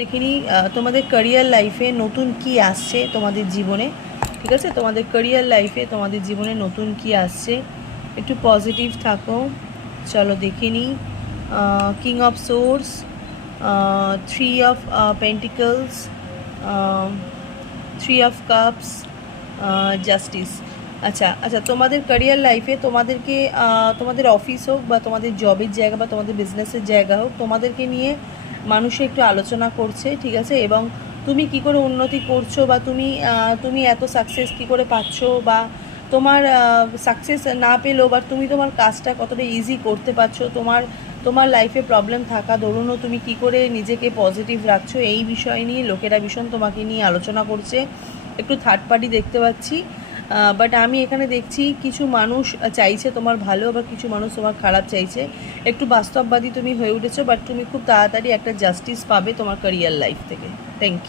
দেখিনি তোমাদের ক্যারিয়ার লাইফে নতুন কি আসছে তোমাদের জীবনে। ঠিক আছে, তোমাদের ক্যারিয়ার লাইফে তোমাদের জীবনে নতুন কি আসছে, একটু পজিটিভ থাকো। চলো দেখে নিই। King of swords, three of pentacles, three of cups, justice. আচ্ছা আচ্ছা, তোমাদের ক্যারিয়ার লাইফে তোমাদেরকে তোমাদের অফিস হোক বা তোমাদের জবের জায়গা বা তোমাদের বিজনেসের জায়গা হোক, তোমাদেরকে নিয়ে মানুষে একটু আলোচনা করছে। ঠিক আছে, এবং তুমি কি করে উন্নতি করছো বা তুমি এত সাকসেস কি করে পাচ্ছ, বা তোমার সাকসেস না পেলেও বা তুমি তোমার কাজটা কতটা ইজি করতে পারছো, তোমার লাইফে প্রবলেম থাকা দরুনও তুমি কি করে নিজেকে পজিটিভ রাখছো, এই বিষয় নিয়ে লোকেরা ভীষণ তোমাকে নিয়ে আলোচনা করছে। একটু থার্ড পার্টি দেখতে পাচ্ছি, বাট আমি এখানে দেখছি কিছু মানুষ চাইছে তোমার ভালো, বা কিছু মানুষ তোমার খারাপ চাইছে। একটু বাস্তববাদী তুমি হয়ে উঠেছো, বাট তুমি খুব তাড়াতাড়ি একটা জাস্টিস পাবে তোমার ক্যারিয়ার লাইফ থেকে। Thank you.